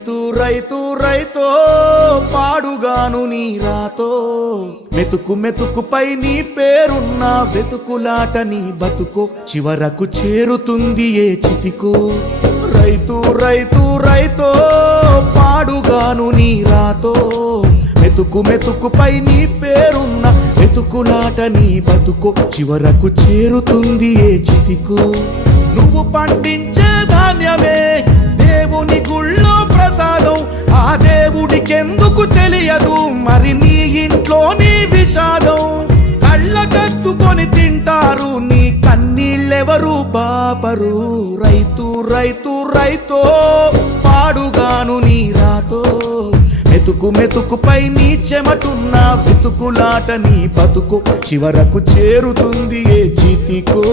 రైతు రైతో పాడుగాను నీ రాతో మెతుకు మెతుకుపై నీ పేరున్న వెతుకులాట నీ బతుకో చివరకు చేరుతుంది ఏ చితికో రైతు రైతు రైతో పాడుగాను నీ రాతో మెతుకు మెతుకుపై నీ పేరున్న వెతుకులాట నీ బతుకో చివరకు చేరుతుంది ఏ చితికో నువ్వు పండించే ధాన్యమే దేవుని గుళ్ళో ప్రసాదం ఆ దేవుడికెందుకు తెలియదు మరి నీ ఇంట్లో నీ విషాదం కళ్ళకత్తుకొని తింటారు నీ కన్నీళ్ళెవరు బాపరు రైతు రైతు రైతో పాడుగాను నీ రాతో మెతుకు మెతుకుపై నీ చెమటున్న వెతుకులాట నీ బతుకు చివరకు చేరుతుంది ఏ చితికో